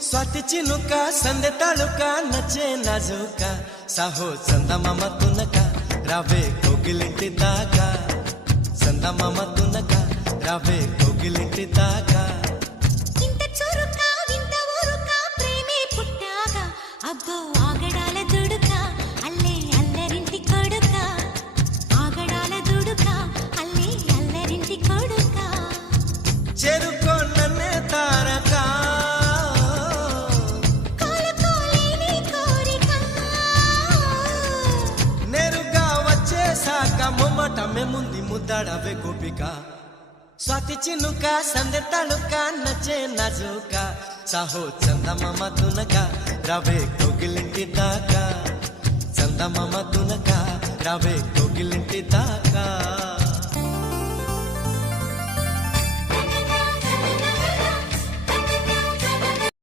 स्वाती चिनुका संदे तालुका नचे नाजुका साहो चंदमाम तुनका रावे कोगिलिंटी दाका चंदमाम तुनका रावे कोगिलिंटी दाका इंत चुरुका विंत ऊरुका प्रेमे पुट्टागा अब्बो आगडाల దుడుకా అల్లే అల్లరింటి కొడుకా ఆగడాల దుడుకా అల్లే అల్లరింటి కొడుకా చెరుకో నన్నే తారకా మొమ్మటమే ముందు ముద్దాడవే గోపిక స్వాతి చినుక సందె తళుక నచ్చే నాజుక సాహో చందమామ తునక రావే కోగిలింటి దాకా చందమామ తునక రావే కోగిలింటి దాకా